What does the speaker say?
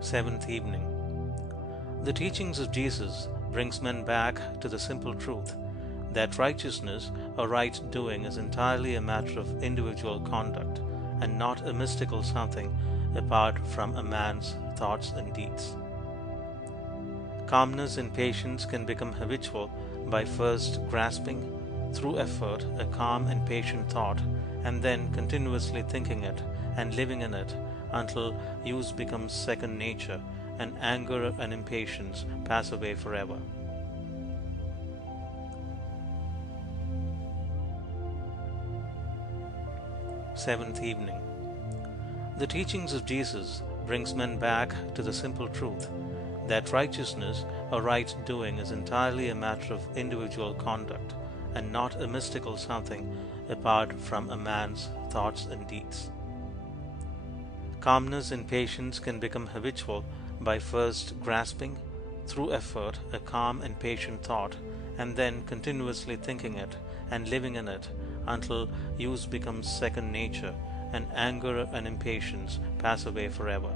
Seventh evening. The teachings of Jesus brings men back to the simple truth that righteousness or right doing is entirely a matter of individual conduct and not a mystical something apart from a man's thoughts and deeds. Calmness and patience can become habitual by first grasping, through effort, a calm and patient thought, and then continuously thinking it and living in it until use becomes second nature and anger and impatience pass away forever. Seventh evening. The teachings of Jesus brings men back to the simple truth that righteousness or right doing is entirely a matter of individual conduct and not a mystical something apart from a man's thoughts and deeds. Calmness and patience can become habitual by first grasping, through effort, a calm and patient thought, and then continuously thinking it and living in it until use becomes second nature and anger and impatience pass away forever.